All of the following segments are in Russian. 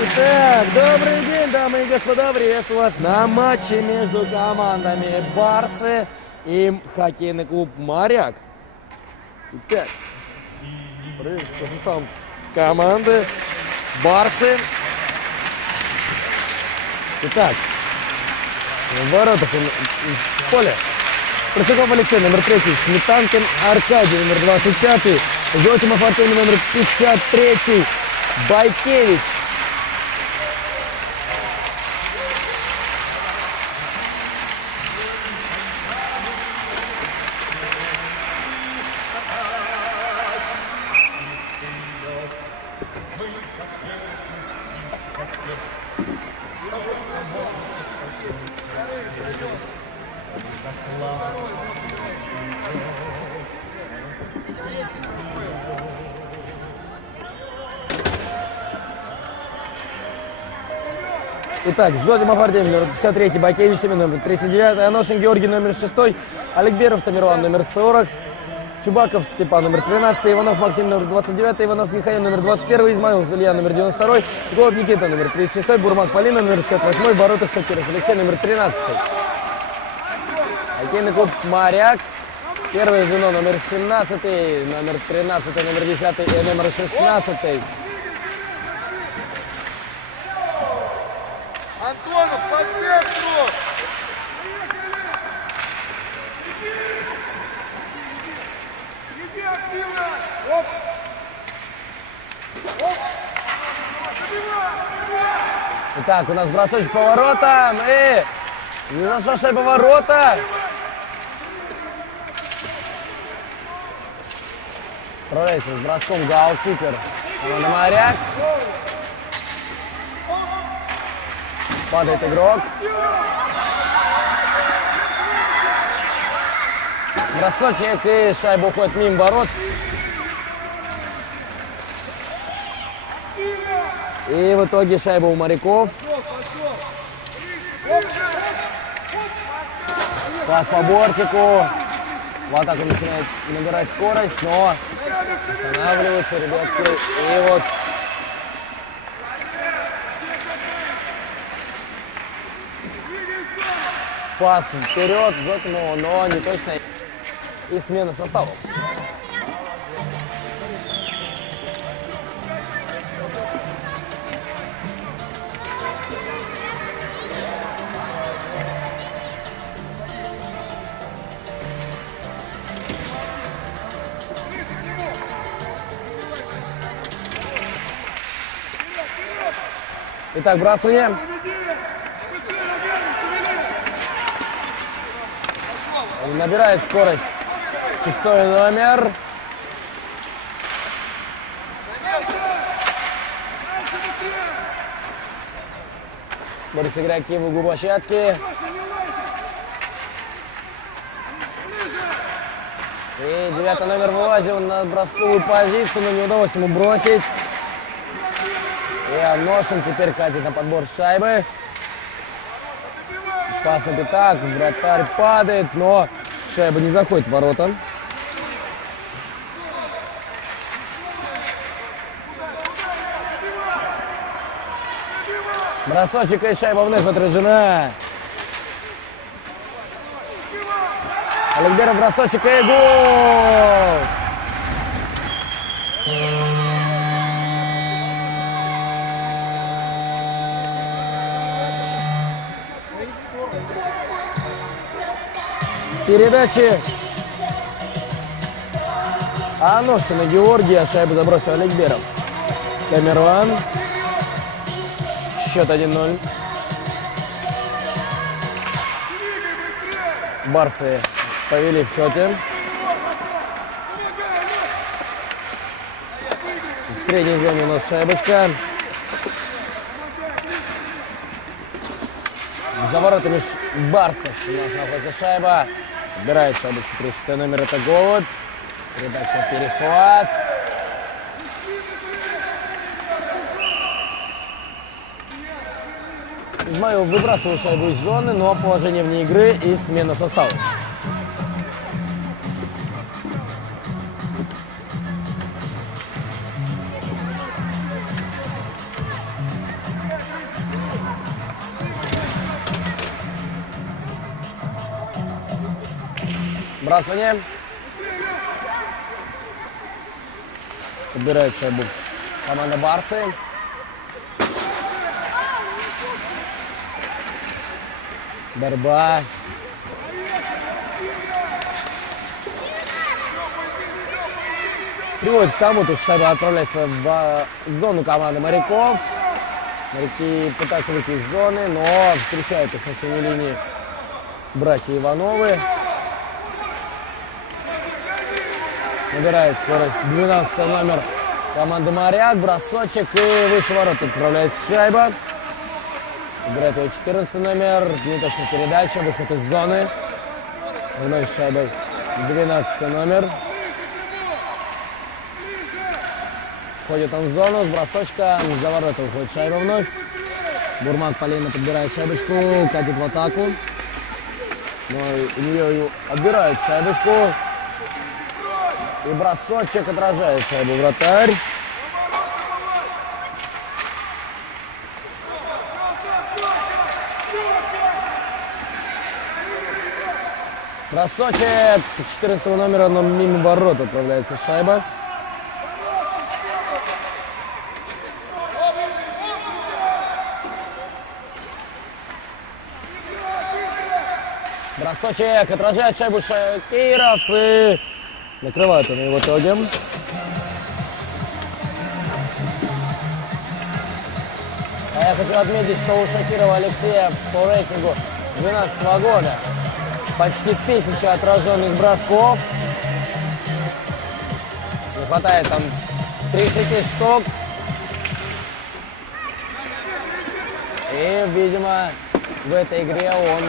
Итак, добрый день, дамы и господа, приветствую вас на матче между командами Барсы и хоккейный клуб Моряк. Итак, по составам команды Барсы. Итак, в воротах в поле Просяков Алексей, номер 3, Сметанкин Аркадий, номер 25, Зотимов Артемий, номер 53, Байкевич. Итак, Зодим Афардин, номер 53, Бакевич Семен, номер 39, Аношин Георгий, номер 6, Аликберов Тамерлан, номер 40, Чубаков Степан, номер 13, Иванов Максим, номер 29, Иванов Михаил, номер 21, Измайлов Илья, номер 92, Голуб Никита, номер 36, Бурмак Полина, номер 68, Боротов Шакиров Алексей, номер 13. Хоккейный клуб «Моряк». Первое звено, номер 17, номер 13, номер 10 и номер 16. Антонов, по центру! Иди активно! Оп! Оп! Итак, у нас бросочек по воротам. Не нашел шайба ворота. Справляется с броском голкипер команда «Моряк». Падает игрок. Бросочек, и шайба уходит мимо ворот. И в итоге шайба у моряков. Пас по бортику. В атаку начинает набирать скорость, но останавливаются ребятки. И вот пас вперед Зотому, но не точно. И смена состава. Итак, бросание. Набирает скорость 6-й номер. Борются игроки в углу площадки. И 9-й номер вылазил на бросковую позицию, но не удалось ему бросить. И Аношин теперь катит на подбор шайбы. Пас на пятак, вратарь падает, но шайба не заходит в ворота. Бросочек, и шайба вновь отражена. Аликберов, бросочек, и гол! Передачи Аношина Георгия. Шайбу забросил Аликберов. Тамерлан. Счет 1-0. Барсы повели в счете. В средней зоне у нас шайбочка. За воротами барцев у нас находится шайба. Отбирает шайбочку 36 номер, это Голубь. Передача, перехват. Измайлов выбрасывает шайбу из зоны, но положение вне игры и смена состава. Бросание. Отбирает шайбу команда Барсы. Борьба. Приводит к тому, что шайба отправляется в зону команды моряков. Моряки пытаются выйти из зоны, но встречают их на синей линии братья Ивановы. Набирает скорость 12 номер команды «Моряк». Бросочек, и выше ворот отправляется шайба. Играет его 14 номер. Неточная передача. Выход из зоны. Вновь с шайбой 12 номер. Входит он в зону. С бросочка. За ворота уходит шайба вновь. Бурмак Полина подбирает шайбочку. Катит в атаку. Но у нее отбирают шайбочку. И бросочек отражает шайбу вратарь. Бросочек 14 номера, но мимо ворот отправляется шайба. Бросочек отражает шайбу Шакиров и накрывает он его в итоге. А я хочу отметить, что у Шакирова Алексея по рейтингу 2012 года почти 1000 отраженных бросков. Не хватает там 30 штук. И, видимо, в этой игре он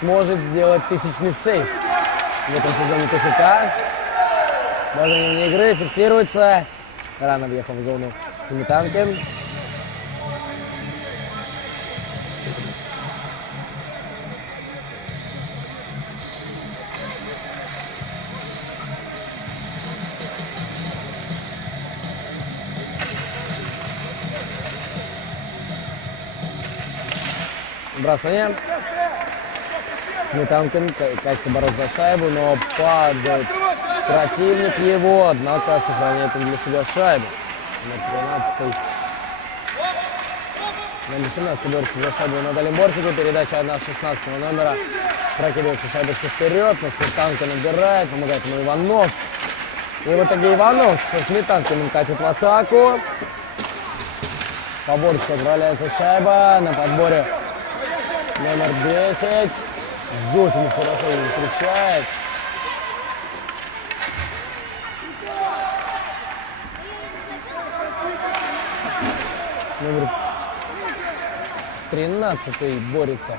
сможет сделать 1000-ный сейв в этом сезоне КХК. Продолжение вне игры фиксируется. Рано въехал в зону Сметанкин. Бросание. Сметанкин катится бороться за шайбу, но падает противник его, однако сохраняет он для себя шайбу. Номер 17 борется за шайбу на дальнем бортике. Передача 1-16 номера. Прокидывается шайбочка вперед, но Сметанкин набирает, помогает ему Иванов. И в итоге Иванов со Сметанкиным катит в атаку. По бортику отправляется шайба. На подборе номер 10. Зотин хорошо его встречает. Номер 13 борется.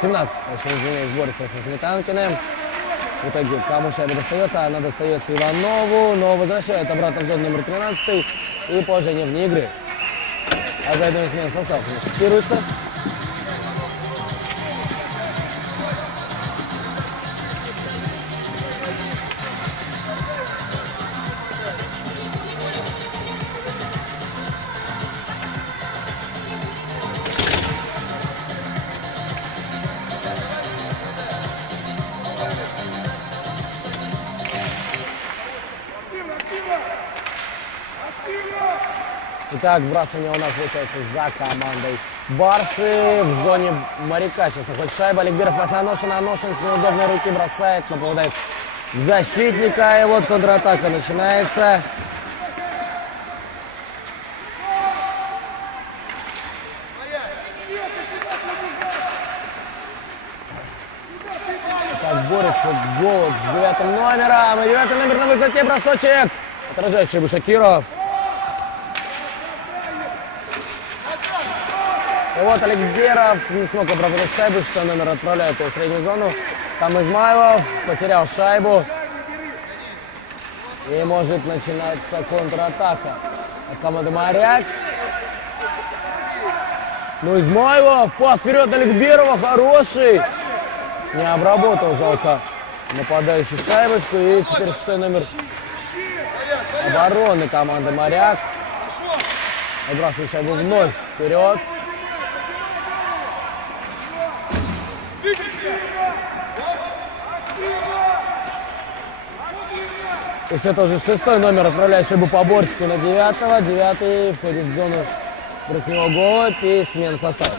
17, еще извиняюсь, борется со Сметанкиным. В итоге кому шайба достается? Она достается Иванову, но возвращает обратно в зону номер 13 и положение вне игры. А за одной смены состав фиксируется. Итак, вбрасывание у нас получается за командой Барсы. В зоне Моряка сейчас находится шайба. Аликберов пас на Аношина. Аношин с неудобной руки бросает, но попадает в защитника. И вот контратака начинается. Так борется Голод с 9 номером. И 9 номер на высоте, бросочек. Отражает шайбу Шакиров. И вот Аликберов не смог обработать шайбу, что номер отправляет его в среднюю зону. Там Измайлов потерял шайбу. И может начинаться контратака от команды Моряк. Ну, Измайлов, пас вперед Аликберова, хороший. Не обработал, жалко, нападающий шайбочку. И теперь 6 номер обороны команды Моряк. Отбрасывает шайбу вновь вперед. И все тоже 6 номер отправляет шайбу по бортику на 9-го. 9-й входит в зону против него Голубь и смена состава.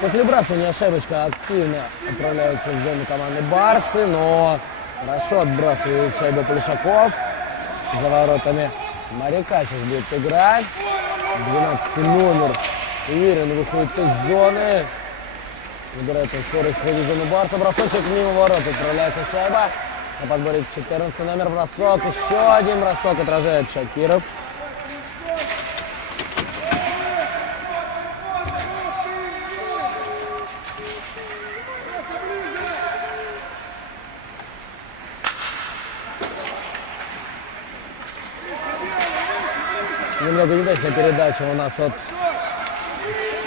После выбрасывания шайбочка активно отправляется в зону команды Барсы, но хорошо отбрасывает шайбу Полишаков. За воротами Моряка сейчас будет играть. 12-й номер уверенно выходит из зоны. Набирает он скорость, входит в зону Барса. Бросочек мимо ворот, отправляется шайба. На подборе 14 номер, бросок. Еще один бросок отражает Шакиров. Немного неудачная передача у нас от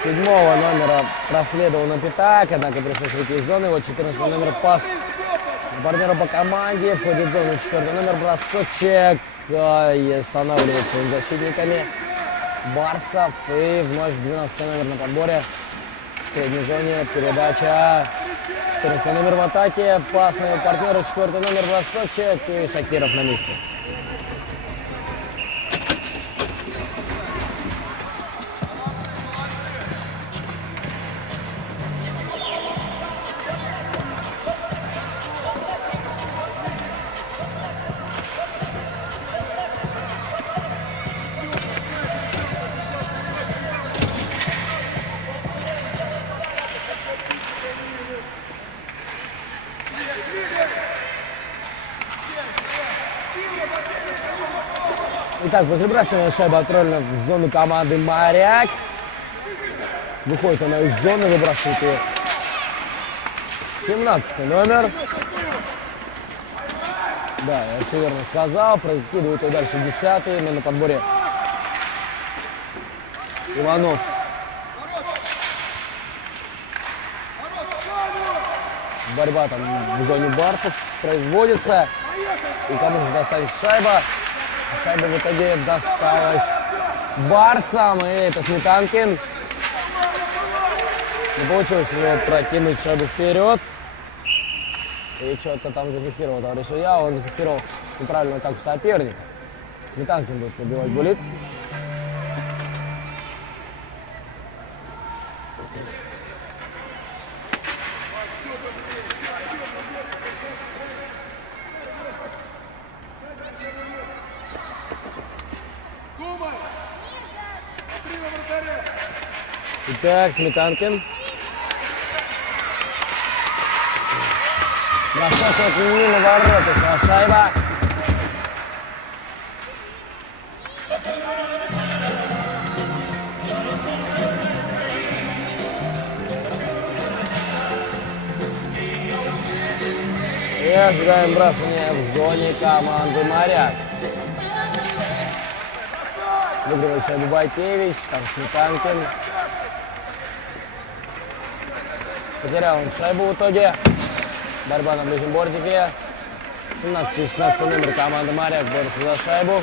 7-го номера проследовал на пятак, однако пришлось выйти из зоны. Вот 14 номер пас на партнера по команде. Входит в зону 4 номер, бросочек. И останавливается он защитниками Барсов. И вновь 12 номер на подборе. В средней зоне передача. 14 номер в атаке. Пас на его партнера. 4 номер, бросочек. И Шакиров на месте. Итак, после выбрасывания шайба отправлена в зону команды Моряк. Выходит она из зоны, выбрасывает ее 17 номер. Да, я все верно сказал. Прокидывает ее дальше 10-й, но на подборе Иванов. Борьба там в зоне барцев производится. И кому же достанется шайба? Шайба в итоге досталась Барсам, и это Сметанкин. Не получилось у него прокинуть шайбу вперед. И что-то там зафиксировал товарищ Илья, он зафиксировал неправильную атаку соперника. Сметанкин будет пробивать буллит. Итак, Сметанкин. Бросочек мимо ворот, ушла шайба. И ожидаем бросания в зоне команды Моряк. Выигрывает шайбу Байкевич, там Сметанкин. Потерял он шайбу в итоге. Борьба на ближнем бортике. 17 и 16 номер команды Моряк борется за шайбу.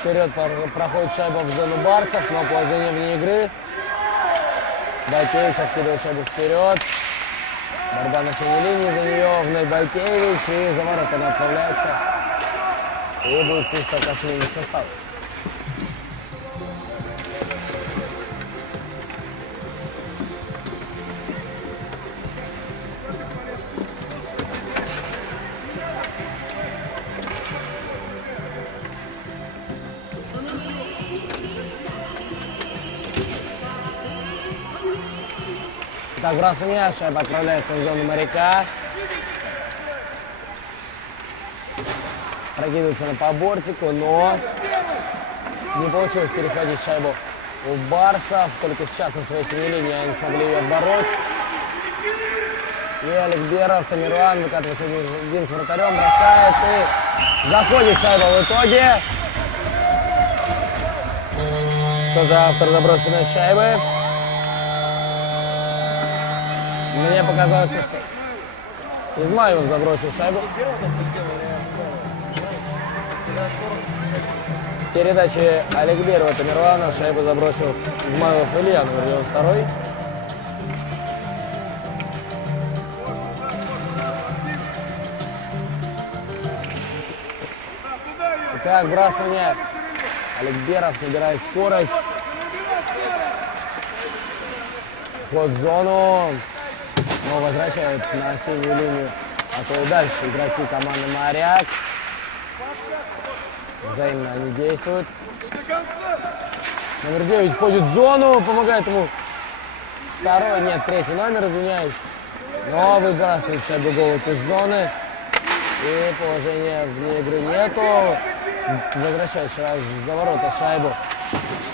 Вперед проходит шайба в зону барцев, но положение вне игры. Байкевич откидывает шайбу вперед. Борьба на синей линии за нее. Вновь Байкевич, и за ворота она отправляется. И будет свисток о смене состава. Так, бросание, шайба отправляется в зону Моряка. Прокидывается на по бортику, но не получилось перехватить шайбу у барсов. Только сейчас на своей синей линии они смогли ее отбороть. И Аликберов, Тамируан выкатывается один с вратарем, бросает и заходит шайба в итоге. Тоже автор заброшенной шайбы. Мне показалось, что Измайлов забросил шайбу. С передачи Аликберова Тамируана шайбу забросил Измайлов Илья, номер 92. Итак, бросание Аликберов набирает скорость. Вход в зону. Но возвращают на синюю линию. А то и дальше игроки команды «Моряк». Взаимно они действуют. Номер 9 входит в зону. Помогает ему третий номер, извиняюсь. Но выбрасывает шайбу голубь из зоны. И положения вне игры нету. Возвращает сразу же за ворота шайбу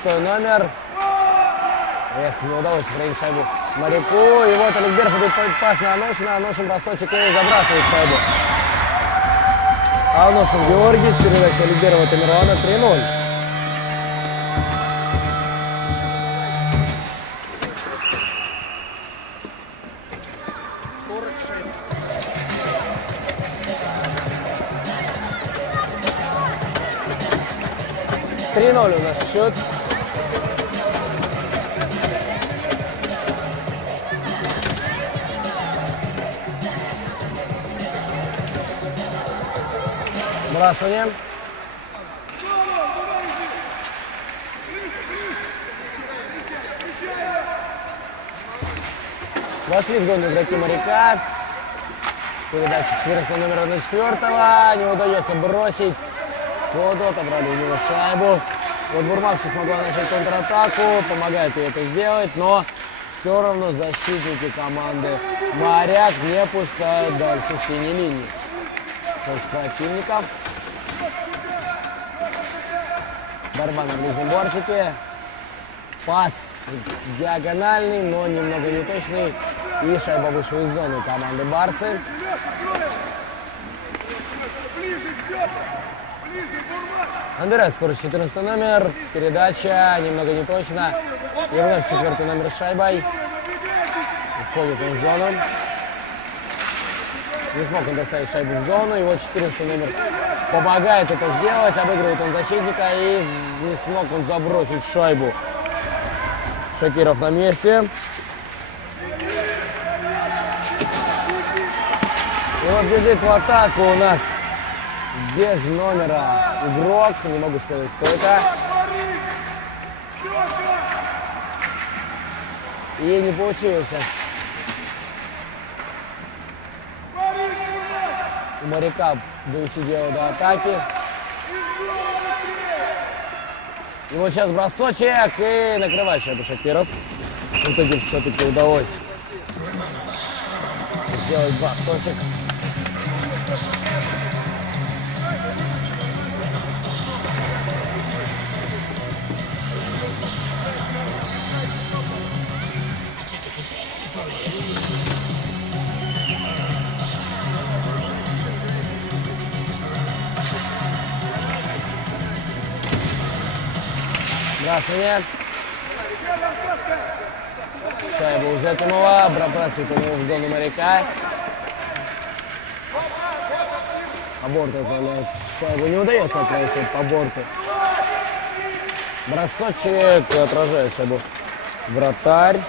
6 номер. Эх, не удалось сохранить шайбу Моряку. И вот Аликберов идет пас на Аношина. Аношин бросочек и забрасывает шайбу. Аношин Георгий с передачи Аликберова Тамерлана 3-0. У нас счет. Бросание. Вошли в зону игроки «Моряка». Передача 14 номера на 4-го. Не удается бросить. Сходу отобрали у него шайбу. Вот Бурмакши смогла начать контратаку. Помогает ей это сделать. Но все равно защитники команды «Моряк» не пускают дальше синей линии своих противников. Борьба на ближнем бортике. Пас диагональный, но немного неточный. И шайба вышла из зоны команды «Барсы». Набирает скорость 14 номер. Передача немного неточна. И вновь 4 номер с шайбой. Входит он в зону. Не смог он доставить шайбу в зону. И вот 14 номер помогает это сделать. Обыгрывает он защитника. И не смог он забросить шайбу. Шакиров на месте. И вот бежит в атаку у нас без номера игрок. Не могу сказать, кто это. И не получилось сейчас у «Моряка» довести дело до атаки. И вот сейчас бросочек и накрывает шайбу Шакиров. В итоге все-таки удалось сделать бросочек. Бросание. Шайба у Зотимова. Пробрасывает он его в зону «Моряка». По борту отправляет шайбу. Не удается отправить шайбу по борту. Бросочек отражает шайбу вратарь.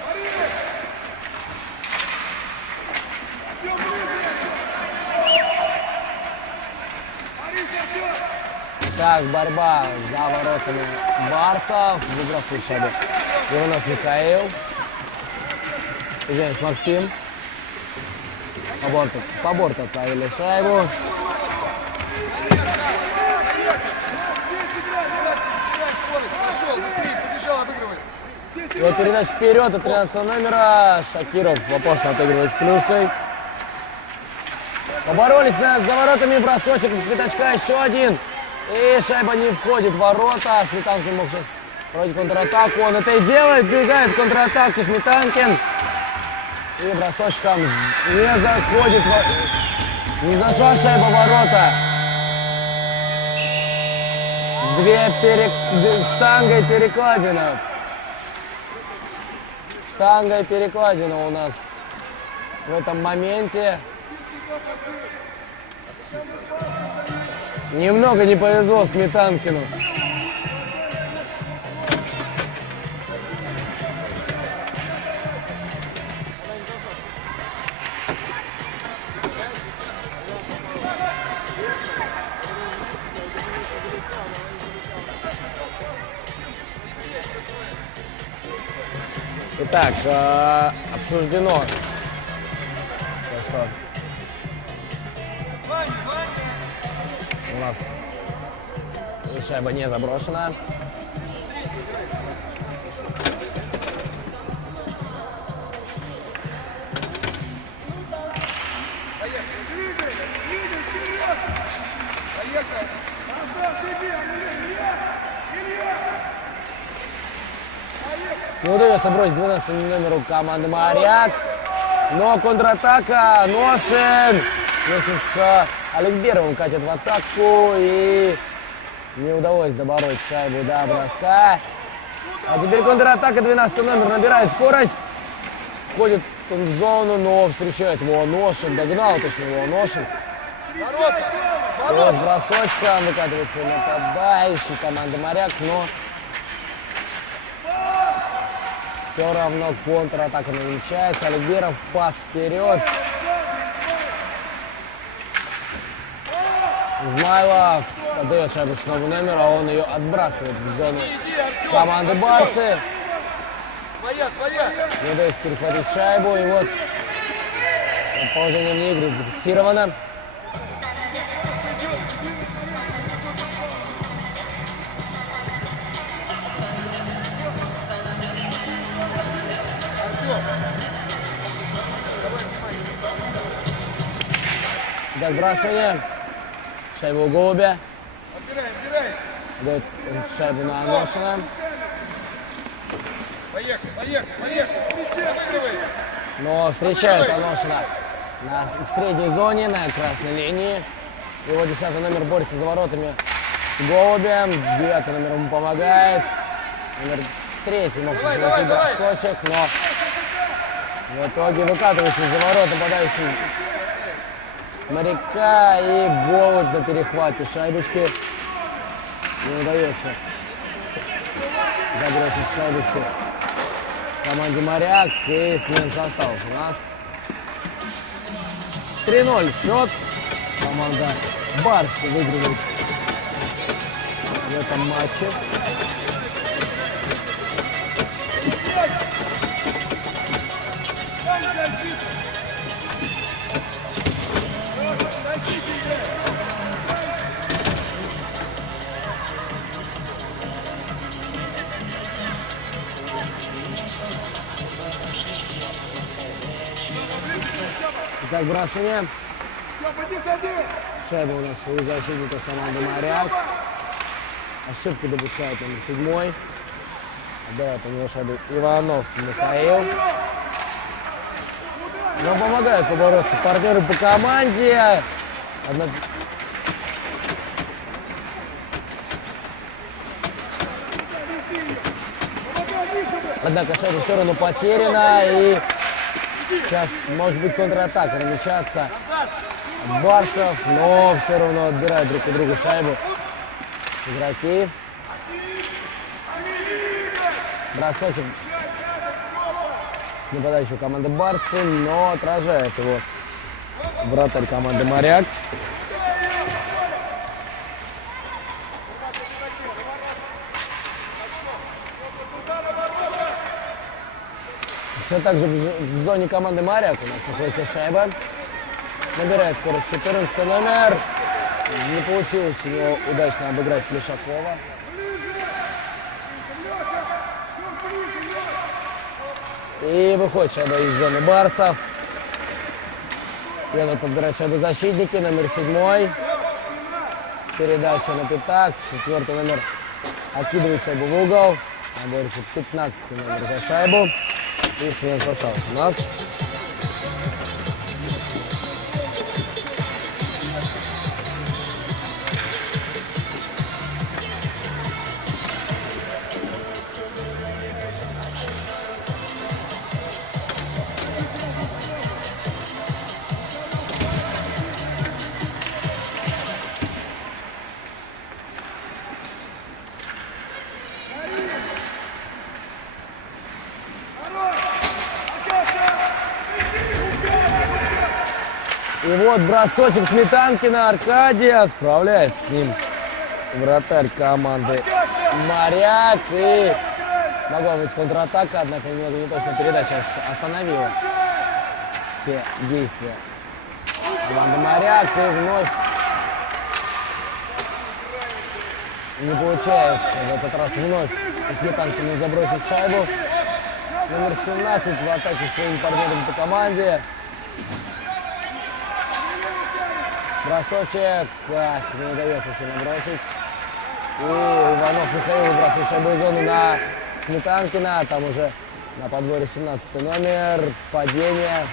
Так, борьба за воротами барсов. Выбрасывает шайбу Иванов Михаил. Извиняюсь, Максим. По борту отправили шайбу. И вот передача вперед от 13 номера. Шакиров опасно отыгрывает с клюшкой. Поборолись за воротами. Бросочек из пятачка. Еще один. И шайба не входит в ворота. Сметанкин мог сейчас проводить контратаку. Он это и делает. Бегает в контратаку Сметанкин. И бросочком не заходит. Не зашла шайба в ворота. Штанга и перекладина. Штанга и перекладина у нас в этом моменте. Немного не повезло Сметанкину. Итак, обсуждено то, что у нас шайба не заброшена. Поехали! Назад, Илья! Не удается бросить 12 номеру команды «Моряк». Но контратака. Ношин вместе с Аликберовым катит в атаку. И не удалось добороть шайбу до броска. А теперь контратака. 12 номер набирает скорость. Входит он в зону, но встречает его Ношин. Догнал точно его Ношин. С бросочком выкатывается нападающий команды «Моряк», но все равно контратака намечается. Аликберов, пас вперед. Измайлов подает шайбу новый номер, а он ее отбрасывает в зону команды «Барсы». Не удается перехватить шайбу, и вот положение вне игры зафиксировано. Итак, бросание. Шайба у Голубя. Дает шайбу на Ношина. Поехали! Но встречает Аношина в средней зоне, на красной линии. Его 10-й номер борется за воротами с Голубем. 9-й номер ему помогает. Номер 3 мог наносить бросочек, но в итоге выкатывается за ворот нападающий Моряка, и Голубь на перехвате шайбочки. Не удается забросить шайбочку команде «Моряк», и смен составов у нас 3-0 счет. Команда «Барсы» выигрывает в этом матче. Итак, бросание. Шайба у нас у защитников команды «Моряк». Ошибку допускает номер 7. Отдает у него шайбу Иванов Михаил. Но помогает побороться партнеры по команде. Однако шайба все равно потеряна, и сейчас может быть контратака намечаться Барсов, но все равно отбирают друг у друга шайбу игроки. Бросочек нападающего команды «Барсы», но отражает его вратарь команды «Моряк». Все так же в зоне команды «Моряк» у нас находится шайба. Набирает скорость 14 номер. Не получилось у него удачно обыграть Лешакова. И выходит шайба из зоны Барсов. Едут подбирать шайбу защитники. Номер 7. Передача на пятак. 4 номер откидывает шайбу в угол. Борется 15 номер за шайбу. И смена состава у нас. И вот бросочек Сметанкина. Аркадия справляется с ним вратарь команды «Моряк». И Могла быть контратака, однако немного неточная передача остановила все действия команды «Моряк». И вновь не получается в этот раз вновь у Сметанкина забросить шайбу. Номер 17 в атаке с своими партнерами по команде. Бросочек. Ах, не удается сильно бросить. И Иванов Михаил выбрасывает шайбу из зоны на Сметанкина. Там уже на подборе 17 номер. Падение.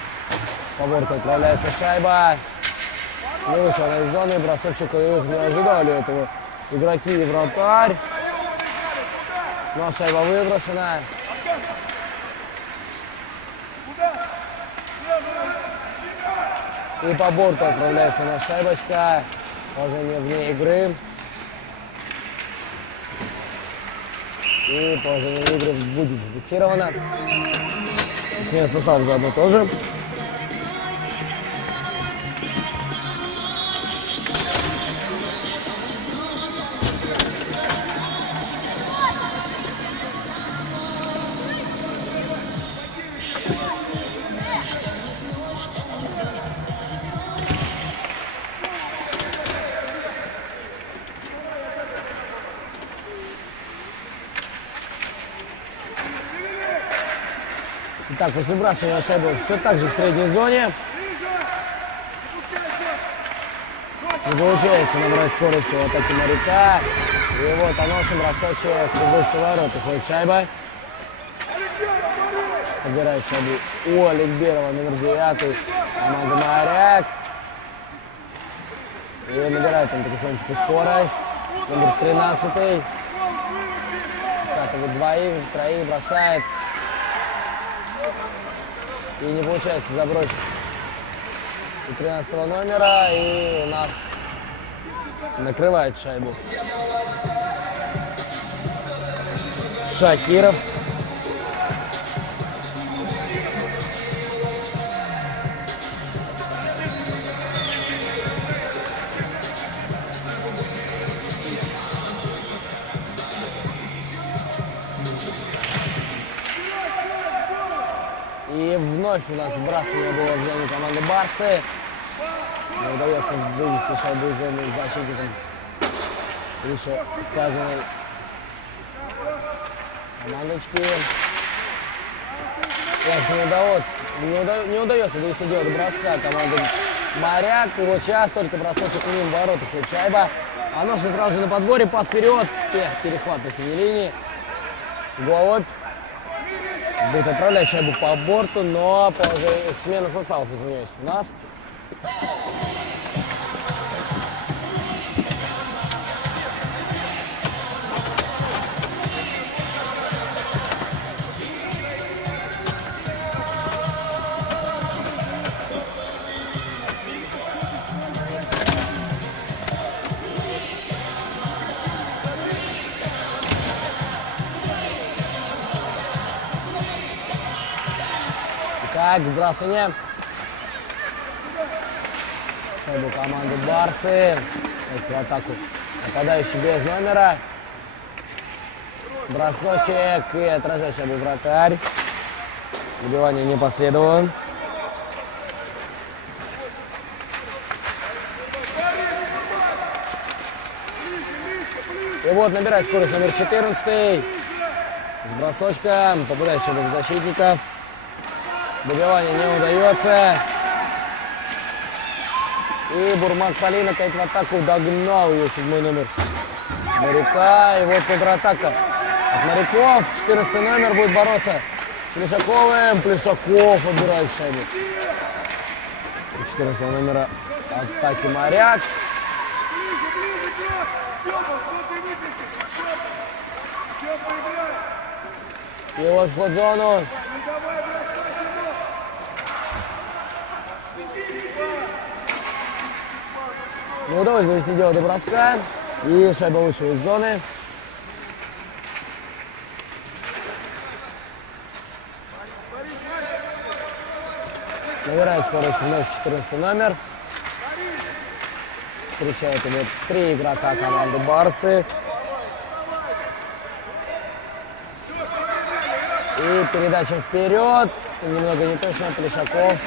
По борту отправляется шайба. Не вышел она из зоны. Бросочек их не ожидали этого игроки и вратарь. Но шайба выброшена. И по борту отправляется у нас шайбочка. Положение вне игры. И положение вне игры будет зафиксировано. Смена состава заодно тоже. Итак, после выбрасывания шайбы все так же в средней зоне. Не получается набрать скорость у атаки «Моряка». И вот Аношин, бросочек, выше ворот, уходит шайба. Подбирает шайбу у Аликберова, номер 9, команда «Моряк». И набирает он потихонечку скорость. Номер 13. Катывает двоих, троих, бросает. И не получается забросить у 13 номера. И у нас накрывает шайбу Шакиров. И вновь у нас вбрасывание было в зоне команды «Барсы». Не удается вывести шайбу из зоны защитником выше сказанной командочки. Не удается довести дело до броска команды «Моряк». И вот сейчас только бросочек мимо ворот, уходит шайба. Аношин сразу же на подборе, пас вперед. Перехват на синей линии. Голубь будет отправлять шайбу по борту, но смена составов, извиняюсь, у нас. Так, вбрасывание. Шайбу команды «Барсы». В атаку нападающий без номера. Бросочек и отражает шайбу вратарь. Выбивание не последовало. И вот набирает скорость номер 14. С бросочком попадает шайбу в защитников. Добивание не удается. И Бурмак Полина опять в атаку, догнал ее 7 номер «Моряка». И вот контратака от «Моряков». 14 номер будет бороться с Плешаковым. Плешаков отбирает шайбу 14 номера атаки «Моряк». И вот вход в зону. Не удалось довести дело до броска. И шайба вышла из зоны. Набирает скорость вновь 14 номер. Встречает его 3 игрока команды «Барсы». И передача вперед. Немного неточно. Плешаков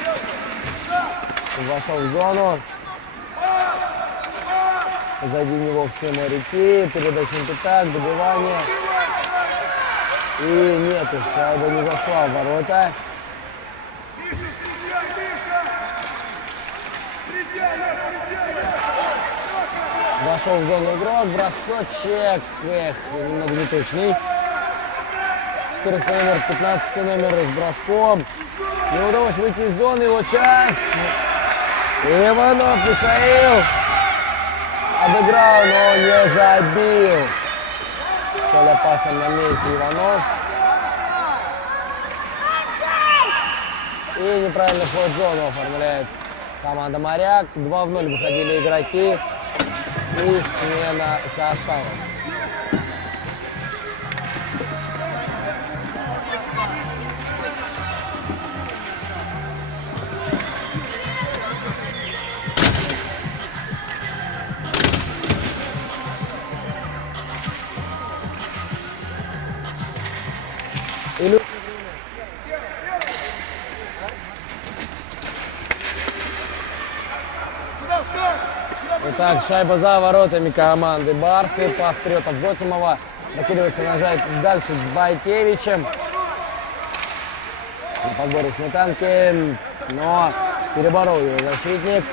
вошел в зону. Сзади него все моряки. Передача на пятак. Добивание. И нет, шайба не зашла в ворота. Миша, встречай, Миша! Встречай, Вошел в зону игрок. Бросочек. Эх, немного неточный. 14 номер, 15 номер с броском. Не удалось выйти из зоны. Вот сейчас Иванов Михаил обыграл, но не забил. В столь опасном моменте Иванов. И неправильный вход в зону оформляет команда «Моряк». 2 в 0 выходили игроки. И смена состава. Сюда, встань! Итак, шайба за воротами команды «Барсы». Пас вперед от Зотимова. Накидывается дальше Байкевичем. На подборе Сметанки. Но переборол его защитник.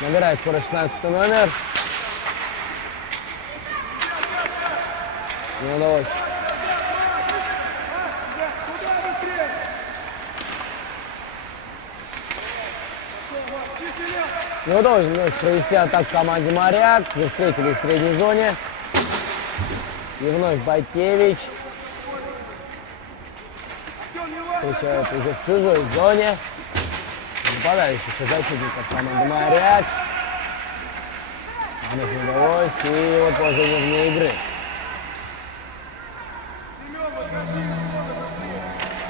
Набирает скорость 16 номер. Не удалось. Не удалось вновь провести атаку команде «Моряк». Мы встретили их в средней зоне. И вновь Байкевич. Встречают уже в чужой зоне. Нападающих и защитников команды «Моряк». Вновь не удалось. И вот положение вне игры.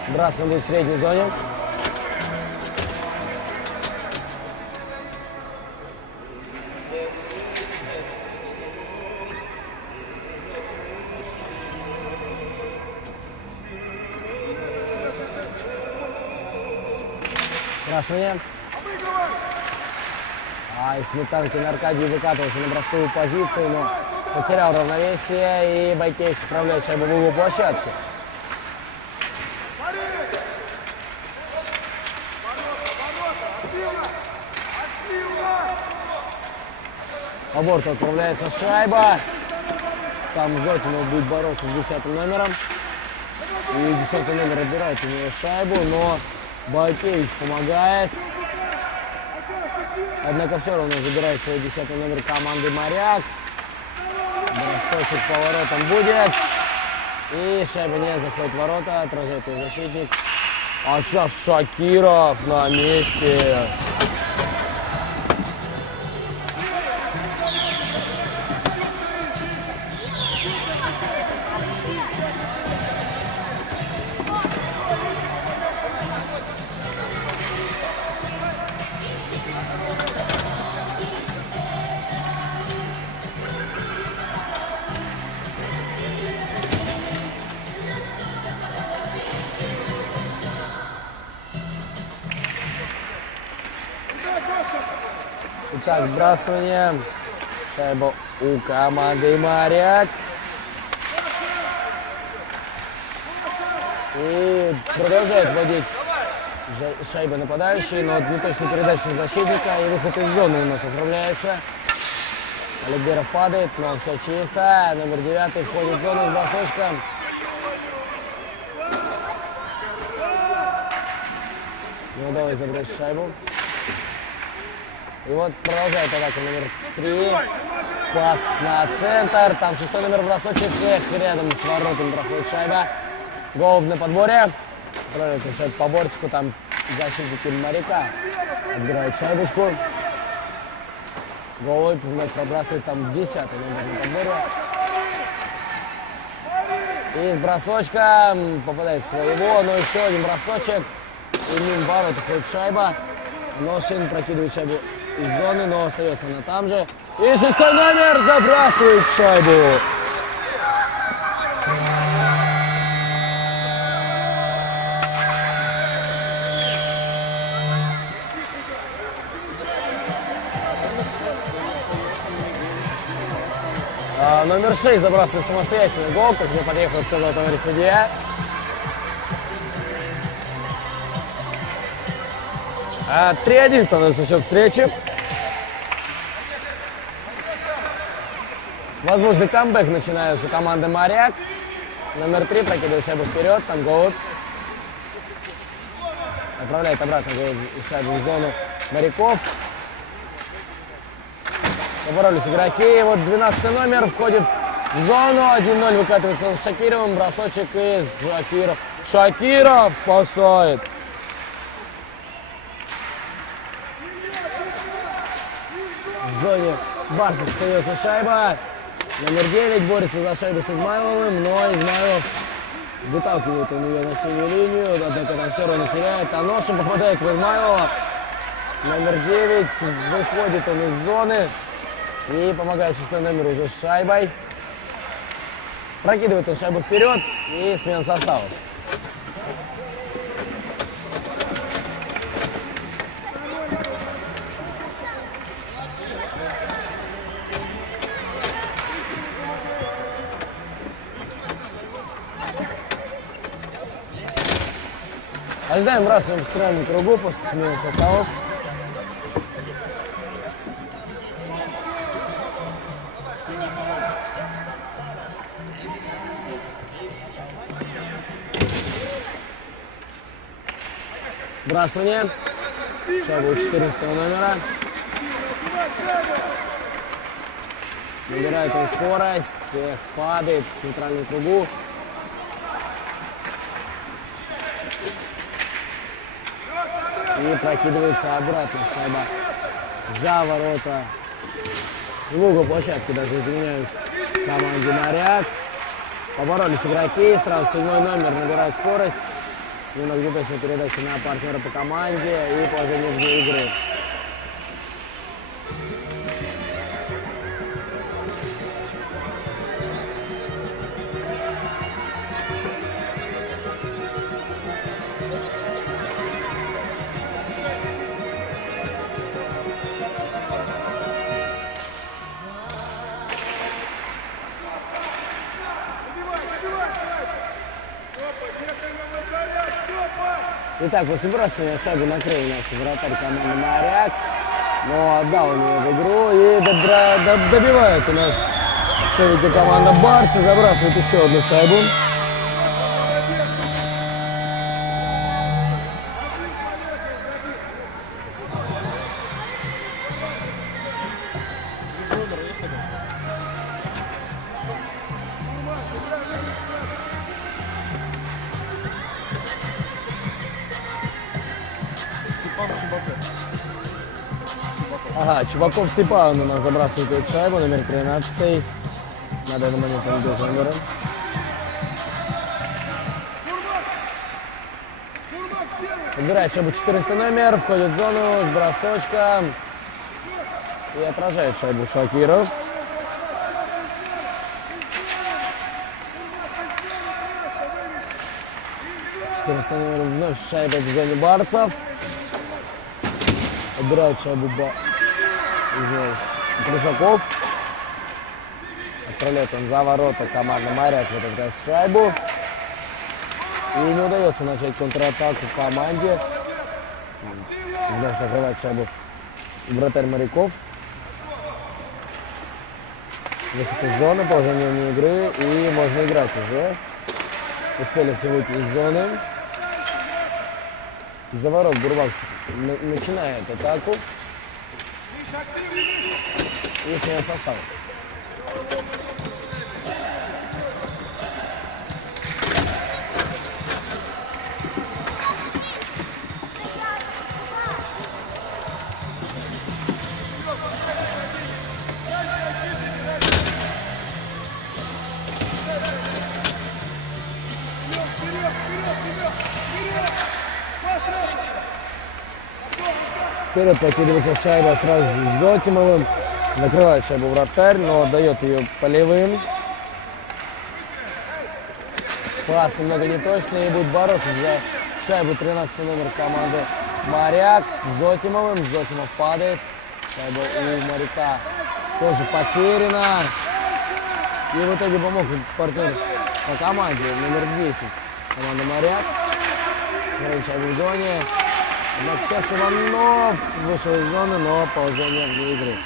Брасом будет в средней зоне. Красные. И Сметанкин Аркадий выкатывался на бросковую позицию, но потерял равновесие, и Байкевич отправляет шайбу в угол площадки. По борту отправляется шайба. Там Зотимов будет бороться с 10 номером. И 10 номер отбирает у него шайбу, но Байкевич помогает. Однако все равно забирает свой 10 номер команды «Моряк». Бросочек по воротам будет. И шайба не заходит в ворота, отражает ее защитник. А сейчас Шакиров на месте. Итак, сбрасывание. Шайба у команды «Моряк». И продолжает вводить шайбы нападающие, но неточная передача защитника. И выход из зоны у нас оформляется. Олег Беров падает, но все чисто. Номер 9 входит в зону с бросочком. Не удалось забрать шайбу. И вот продолжает атака номер 3. Пас на центр. Там 6 номер бросочек. Рядом с воротами проходит шайба. Голубь на подборе. Получает по бортику. Там защитники «Моряка» отбирают шайбочку. Голубь вновь пробрасывает там 10 номер на подборе. И с бросочка попадает в своего. Но еще один бросочек. И мимо ворот уходит шайба. Но Шин прокидывает шайбу из зоны, но остается она там же. И 6-й номер забрасывает шайбу. Номер 6 забрасывает самостоятельный гол, как мне подъехал, сказал товарищ судья. 3-1 становится счет встречи. Возможный камбэк начинается у команды «Моряк». Номер 3 прокидывает шайбу вперед, там Гоут. Отправляет обратно шайбу в зону моряков. Поборолись игроки. И вот 12-й номер входит в зону. 1-0 выкатывается он с Шакировым. Бросочек из Шакиров. Шакиров спасает. В зоне барсов остается шайба. Номер 9 борется за шайбу с Измайловым, но Измайлов выталкивает он ее на синюю линию. Однако там все равно теряет. А ношем попадает в Измайлова. Номер 9. Выходит он из зоны. И помогает 6-й номер уже с шайбой. Прокидывает он шайбу вперед. И смена состава. Ожидаем вбрасываем в строенном кругу после смены составов. Вбрасывание. Шайба у 14 номера. Набирает он скорость, падает в центральном кругу. И прокидывается обратно шайба за ворота. В угол площадки даже, извиняюсь, команде «Моряк». Поборолись игроки. Сразу 7-й номер набирает скорость. Немного неточной передачи на партнера по команде. И положение вне игры. Итак, после выбрасывания шайбы накрыл у нас вратарь команды «Моряк». Но отдал он ее в игру и добивает у нас все-таки команда «Барсы». Забрасывает еще одну шайбу. Ага, Чуваков Степан у нас забрасывает эту шайбу, номер 13. На данный момент он без номера. Подбирает шайбу 14 номер, входит в зону с бросочком и отражает шайбу Шакиров. 14 номер вновь шайба в зоне барцев. Отбирает шайбу Плюшаков. Отправляет он за ворота команды «Моряк» в этот раз шайбу. И не удается начать контратаку команде. Вновь накрывает шайбу вратарь «Моряков». Выход из зоны, положение вне игры. И можно играть уже. Успели все выйти из зоны. За ворот Бурбакчик начинает атаку. И смена состава. Вперед прокидывается шайба сразу же с Зотимовым. Накрывает шайбу вратарь, но отдает ее полевым. Пас немного неточный и будет бороться за шайбу 13 номер команды Моряк с Зотимовым. Зотимов падает. Шайба у Моряка тоже потеряна. И в итоге помог партнер по команде номер 10. Команда Моряк. Смотрим шайбу в зоне. Однако сейчас Иванов вышел из зоны, но положение вне игры.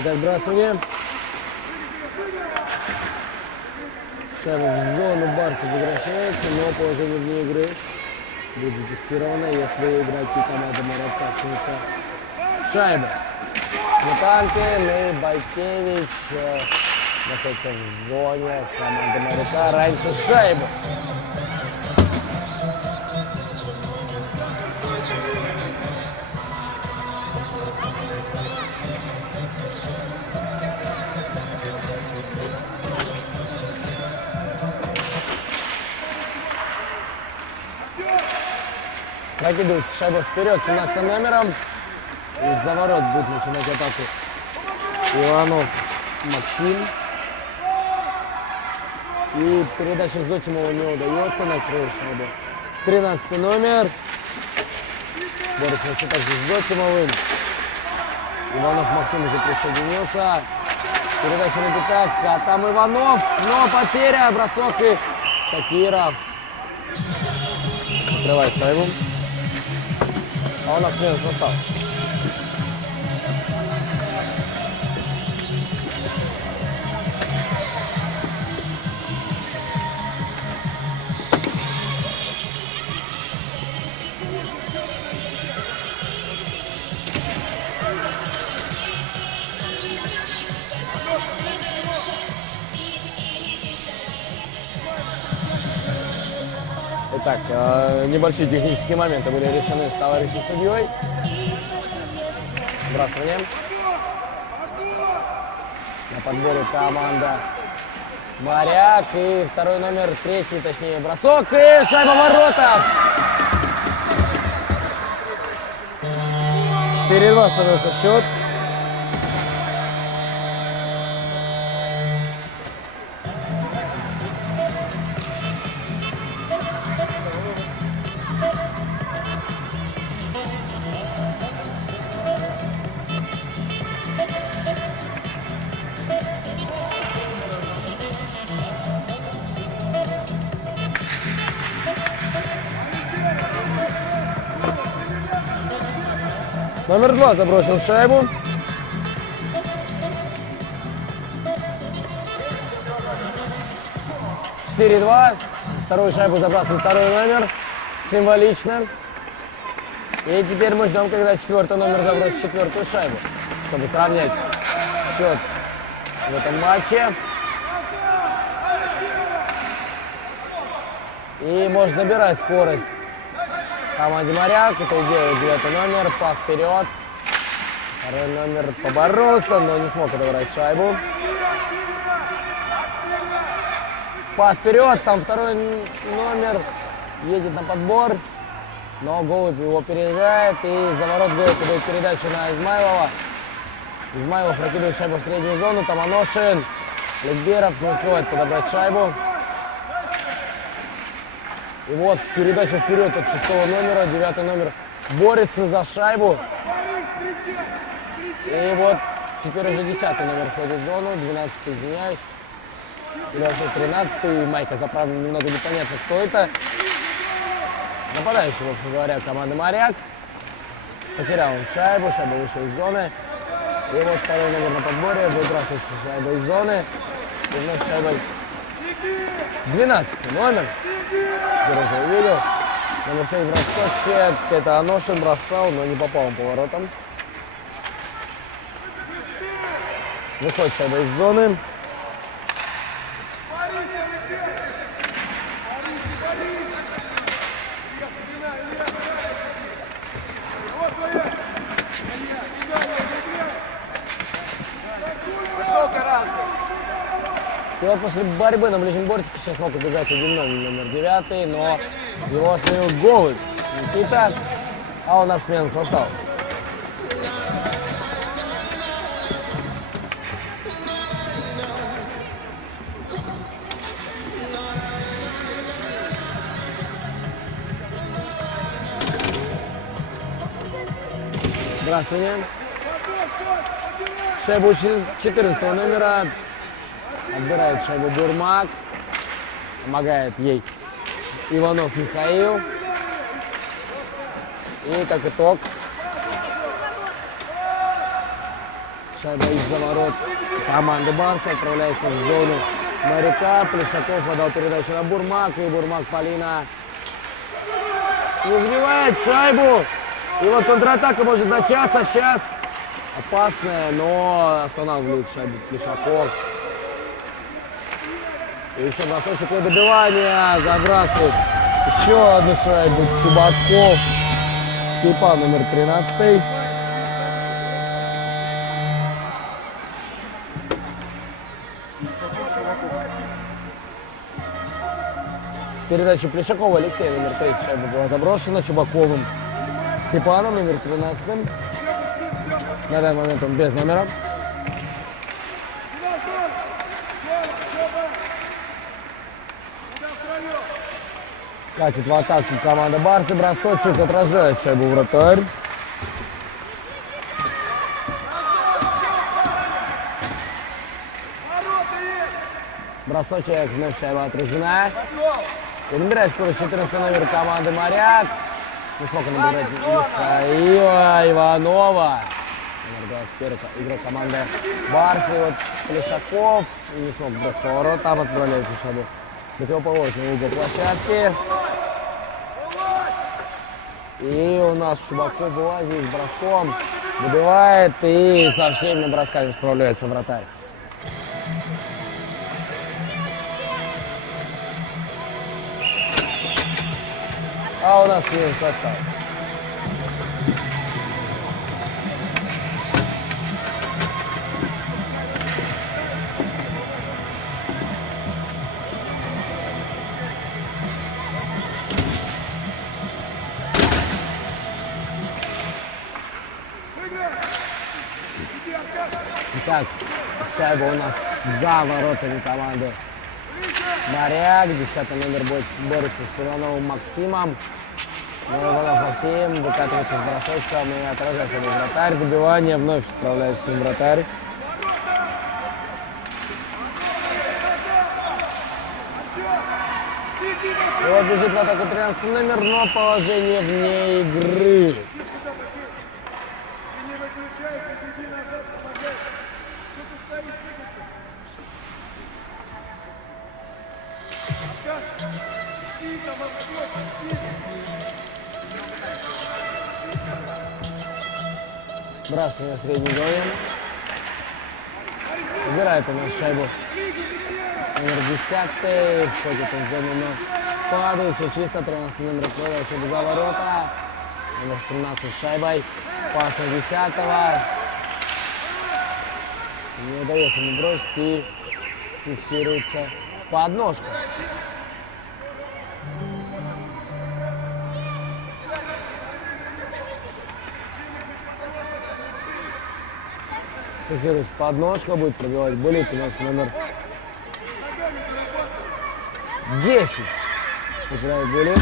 Итак, отбрасывание. Шайба в зону Барсов возвращается, но положение вне игры будет зафиксировано, если игроки команды Моряк коснутся шайбы. Сметанкин и Байкевич находятся в зоне команды Моряка раньше шайбы. Прокидывается шайба вперед 17 номером. Из-за ворот будет начинать атаку Иванов Максим. И передача Зотимова не удается. Накрыл шайбу 13 номер. Борется все так же с Зотимовым. Иванов Максим уже присоединился. Передача на пятак. А там Иванов. Но потеря. Бросок и Шакиров открывает шайбу. А у нас смена состава. Итак, небольшие технические моменты были решены с товарищем судьей. Вбрасывание. На подборе команда Моряк. И второй номер, третий, точнее, бросок. И шайба в воротах. 4-2 становится счет. Номер 2 забросил шайбу. (4-2). Вторую шайбу забрасывает второй номер. Символично. И теперь мы ждем, когда четвертый номер забросит четвертую шайбу, чтобы сравнять счет в этом матче. И может набирать скорость команде Моряк. Это и делает 9 номер. Пас вперед. Второй номер поборолся, но не смог отобрать шайбу. Пас вперед. Там второй номер едет на подбор. Но Голубь его опережает. И за ворот Голубь дает передачу на Измайлова. Измайлов прокидывает шайбу в среднюю зону. Там Аношин. Ликберов не успевает подобрать шайбу. И вот передача вперед от 6 номера. 9 номер борется за шайбу. И вот теперь уже 10 номер входит в зону. 12, извиняюсь. Или вообще 13. Майка заправлена немного непонятно, кто это. Нападающий, в общем говоря, команды Моряк. Потерял он шайбу. Шайба вышла из зоны. И вот второй номер на подборе. Выбрасывает шайбу из зоны. И вновь шайбой 12 номер. Я уже увидел. Номер 6 бросок. Чек. Это Аношин бросал, но не попал он по воротам. Выходит шайба из зоны. вот после борьбы на ближнем бортике сейчас мог убегать 1-0 номер 9, но его сменил Голубь Никита, а у нас смена состава. Здравствуйте. Шайбу 14 номера. Отбирает шайбу Бурмак. Помогает ей Иванов Михаил. И как итог, шайба из-за ворот команды Барса отправляется в зону Моряка. Плешаков отдал передачу на Бурмак. И Бурмак Полина не забивает шайбу. И вот контратака может начаться сейчас. Опасная, но останавливает шайбу Плешаков. И еще бросочек на добивание. Забрасывает еще одну шайбу Чубаков. Степан номер 13. С передачи Плешакова Алексей номер 3. Шайба была заброшена Чубаковым. Степаном номер 13. На данный момент он без номера. Катит в атаку команда Барса. Бросочек отражает шайбу вратарь. Бросочек, вновь шайба отражена. И набирает скорость 14 номер команды Моряк. Не смог он набирать Михаила Иванова. Номер 21 игрок команды Барса. И вот Плешаков не смог бросить поворот. Там отправляет эту шайбу. Противоположный угол площадки. И у нас Чубаков вылазит с броском. Выбивает и со всеми бросками справляется вратарь. А у нас сменит состав. Итак, шайба у нас за воротами команды Моряк. 10-й номер борется с Ивановым Максимом. Но Иванов Максим выкатывается с бросочком и отражает шайбу вратарь. Добивание, вновь справляется с ним вратарь. И вот бежит в атаку 13 номер, но положение вне игры. Бросание в средней зоне. Забирает у нас шайбу номер 10. Входит он в зону, но падает. Все чисто. 13 номер отправляет шайбу за ворота. Номер 17 с шайбой. Пас на 10-го. Не удается ему бросить и фиксируется подножка. Фиксируется подножка, будет пробивать Булит. У нас номер 10. Играет Булит.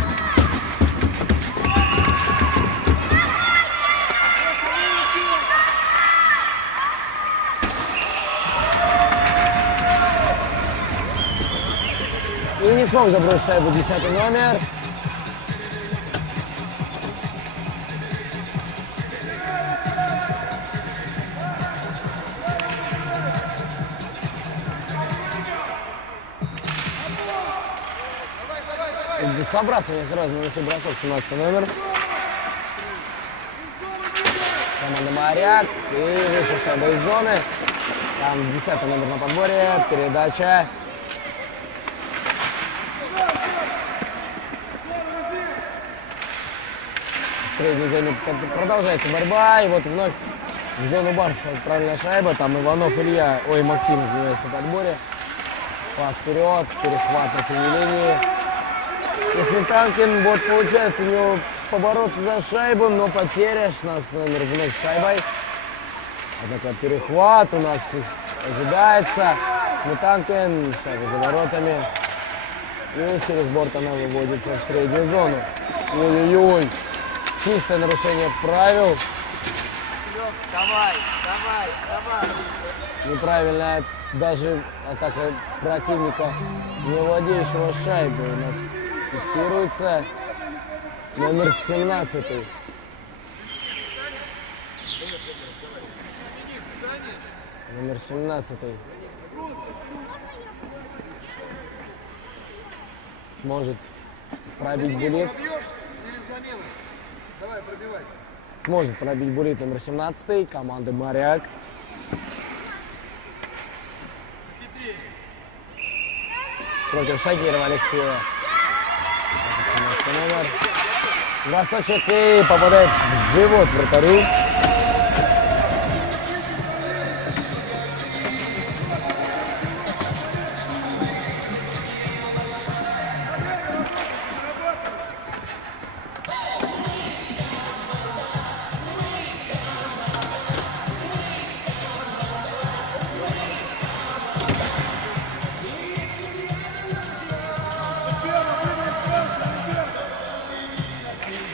И не смог забросить шайбу 10-й номер. Забрасывание сразу наносит бросок 17 номер. Команда Моряк. И вышел шайба из зоны. Там 10 номер на подборе. Передача. В средней зоне продолжается борьба. И вот вновь в зону Барса правильная шайба. Там Иванов Илья. Ой, Максим, извиняюсь, на подборе. Пас вперед, перехват на синей линии. И Сметанкин, вот получается у него побороться за шайбу, но потеря. 16 номер вновь с шайбой. Однако перехват у нас ожидается. Сметанкин, шайба за воротами. И через борт она выводится в среднюю зону. Ой-ой-ой. Чистое нарушение правил. Вставай, вставай, вставай. Неправильная даже атака противника, не владеющего шайбой. У нас фиксируется номер 17. Номер 17. Сможет пробить Булит. Давай, пробивай. Сможет пробить Булит номер 17 команды «Моряк». Против Шакирова Алексея. 17 номер. Бросочек и попадает в живот вратарю.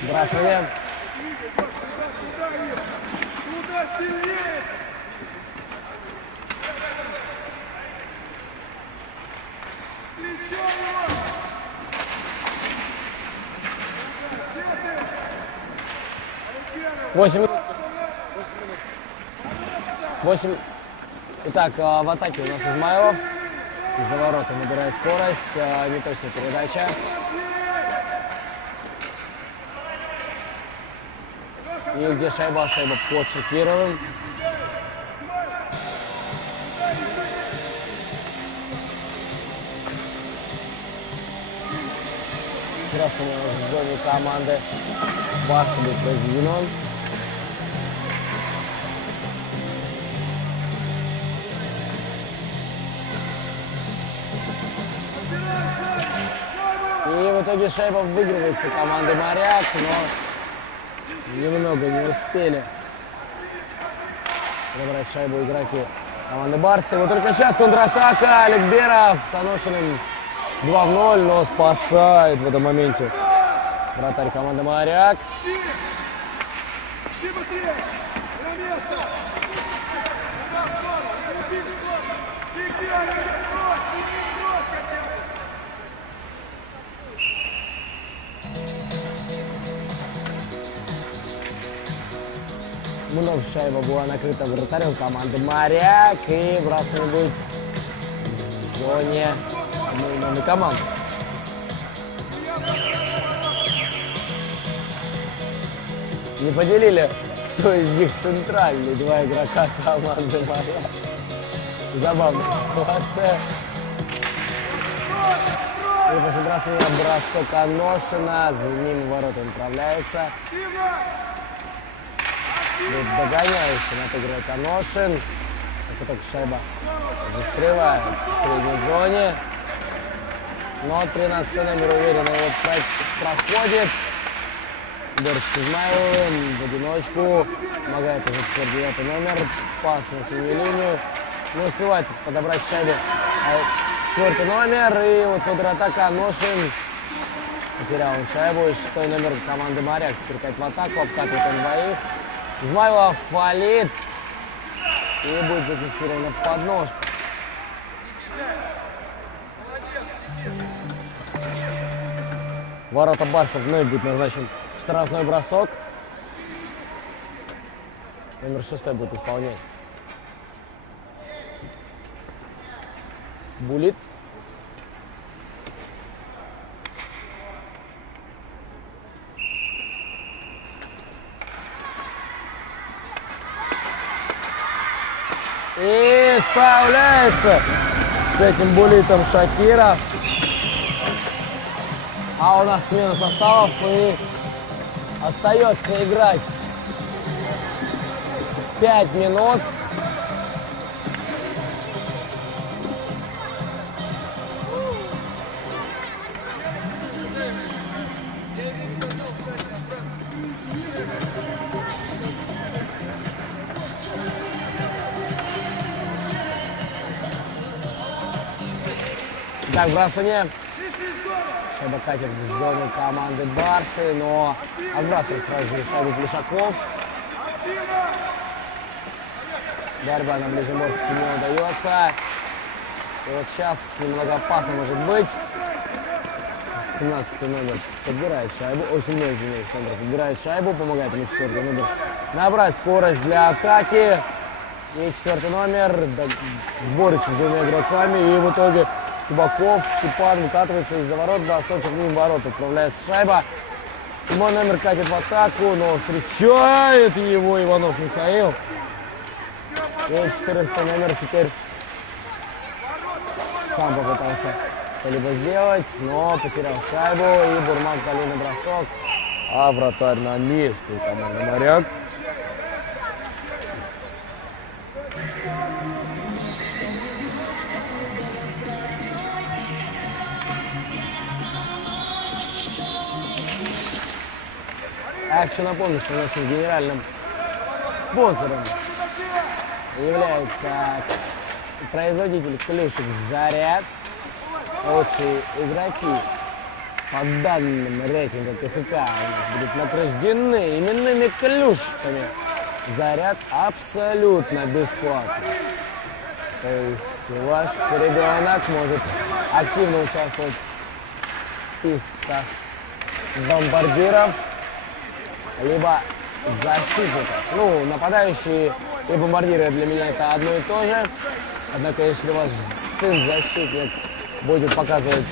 Бросаем. Туда их! Туда сильнее! Встречай его! Где ты? 8 минут. 8. Итак, в атаке у нас Измайлов. За ворота набирает скорость. Неточная передача. И где шайба? Шайба под Шакировым. Красный в зоне команды Барса будет произведен. И в итоге шайба выигрывается командой «Моряк», но немного не успели подобрать шайбу игроки команды «Барса». Вот только сейчас контратака. Аликберов с Аношиным 2-0, но спасает в этом моменте вратарь команды «Моряк». Ищи быстрее! На место! На зону! Убей в зону! Беги, Алексей! Брось хотя бы! Вновь шайба была накрыта вратарем команды «Моряк». И бросание будет в зоне номер команды. Не поделили, кто из них центральный. Два игрока команды «Моряк». Забавная ситуация. И после бросания бросок Аношина. За ним в ворота направляется. Будет догоняющим отыгрывать Аношин. Так только шайба застревает в средней зоне. Но 13-й номер уверенно его проходит. Борется с Измайловым в одиночку. Помогает уже теперь 9-й номер. Пас на синюю линию. Не успевает подобрать шайбу 4-й номер. И вот контратака Аношин. Потерял он шайбу. И 6-й номер команды «Моряк» теперь опять в атаку. Обкатывает он двоих. Измайлов фалит. И будет зафиксирована подножка. Ворота Барса вновь будет назначен штрафной бросок. Номер 6 будет исполнять. Булит. И справляется с этим Булитом Шакиров. А у нас смена составов, и остается играть 5 минут. Итак, бросание. Пиши зону. Шайба катит в зону команды Барсы, но отбрасывает сразу же шайбу Плешаков. Активно. Борьба на ближнем бортике не удается. И вот сейчас немного опасно может быть. 17 номер подбирает шайбу. Ой, 17, извиняюсь, номер подбирает шайбу. Помогает ему 4 номер набрать скорость для атаки. И 4 номер борется с двумя игроками. И в итоге Чубаков, Степан выкатывается из-за ворот. Бросочек мимо ворот. Отправляется шайба. 7 номер катит в атаку, но встречает его Иванов Михаил. И 14 номер теперь сам попытался что-либо сделать, но потерял шайбу. И Бурмак длинный бросок. А вратарь на месте у команды «Моряк». Я хочу напомнить, что нашим генеральным спонсором является производитель клюшек «Заряд». Лучшие игроки по данным рейтинга КХК у нас будут награждены именными клюшками. «Заряд» абсолютно бесплатно. То есть ваш ребенок может активно участвовать в списках бомбардиров, либо защитников. Ну, нападающие и бомбардиры для меня это одно и то же. Однако, если ваш сын-защитник будет показывать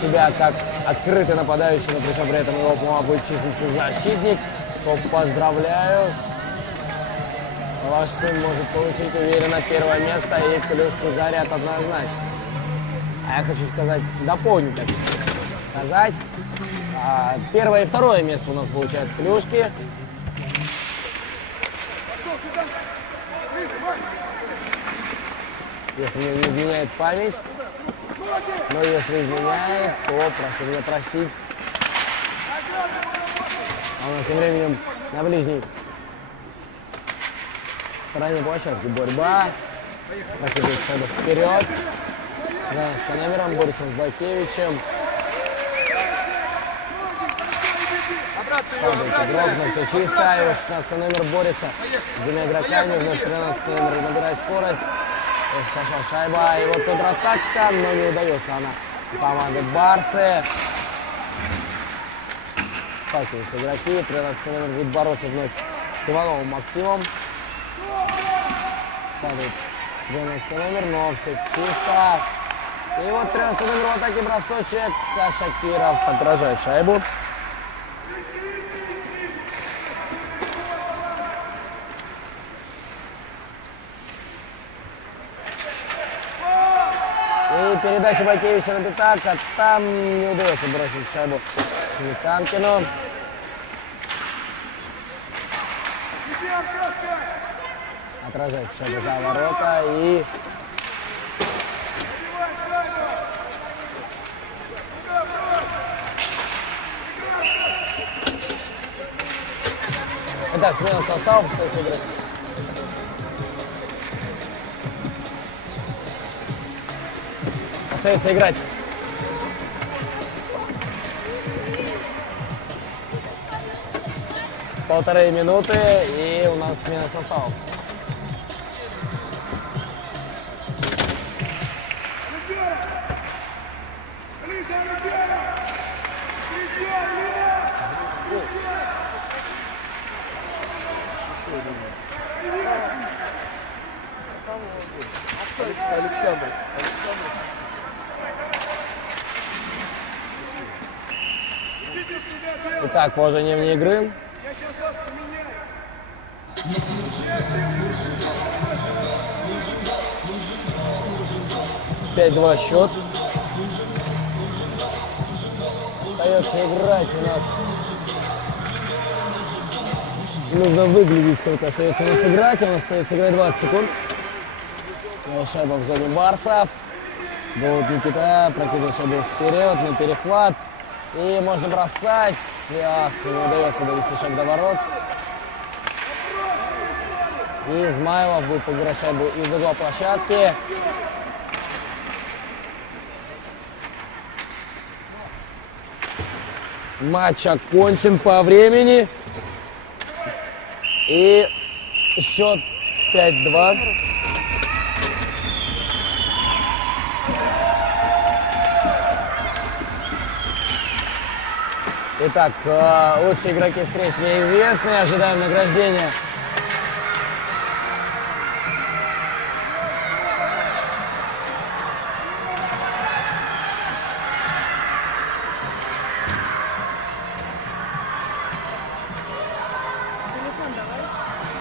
себя как открытый нападающий, но при этом его мама будет числиться защитник, то поздравляю. Ваш сын может получить уверенно первое место и клюшку «Заряд» однозначно. А я хочу сказать, дополнить, так сказать. Первое и второе место у нас получают клюшки. Пошел сюда. Ближе, Ваня. Если мне не изменяет память. Но если изменяет, то прошу меня простить. А у нас тем временем на ближней стороне площадки борьба. Протягивает шайбу вперед. Да, с номером борется с Бакевичем. Падает игрок, но все чисто. Его 16 номер борется с двумя игроками. Вновь 13 номер набирает скорость. Эх, Саша, шайба. И вот контратака, но не удается она команде Барсы. Сталкиваются игроки. 13 номер будет бороться вновь с Ивановым Максимом. Падает 12 номер, но все чисто. И вот 13 номер в атаке бросочек. Шакиров отражает шайбу. И передача Бакевича на пятак, а там не удается бросить шайбу Сметанкину. Отражает шайбу за ворота и... Итак, смена состава остается играть. Остается играть. Полторы минуты, и у нас смена составов. Александров. Итак, положение вне игры. Я сейчас вас поменяю. 5-2 счет. Остается играть у нас. Нужно выглядеть, сколько остается у нас играть. У нас остается играть 20 секунд. Шайба в зоне Барсов. Вот Никита прокидывает шайбу вперед на перехват. И можно бросать. Ах, не удается довести шаг до ворот. И Измайлов будет подбирать шайбу из угла площадки. Матч окончен по времени. И счет 5-2. Итак, лучшие игроки встреч мне известны. Ожидаем награждения.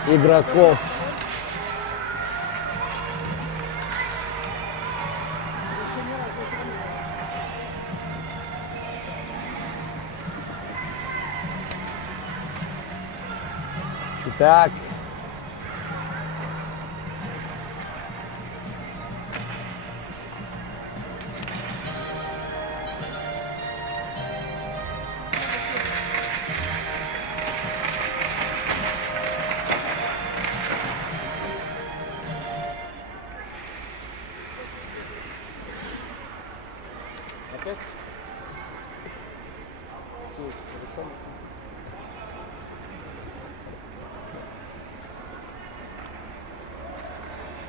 Игроков. Итак. Опять?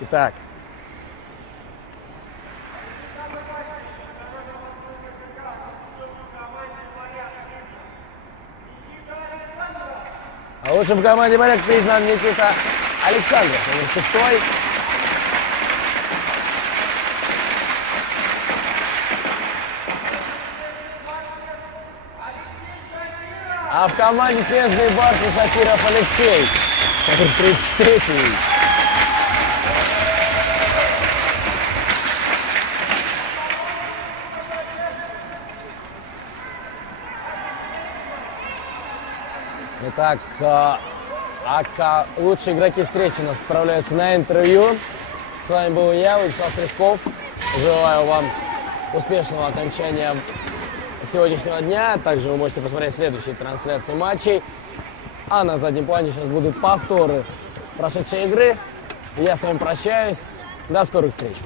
Итак. А лучшим в команде «Моряк» признан Никита Александров, номер 6. А в команде «Снежные барсы» Шакиров Алексей, номер 33. Итак, лучшие игроки встречи у нас отправляются на интервью. С вами был я, Вячеслав Стрижков. Желаю вам успешного окончания сегодняшнего дня. Также вы можете посмотреть следующие трансляции матчей. А на заднем плане сейчас будут повторы прошедшей игры. Я с вами прощаюсь. До скорых встреч.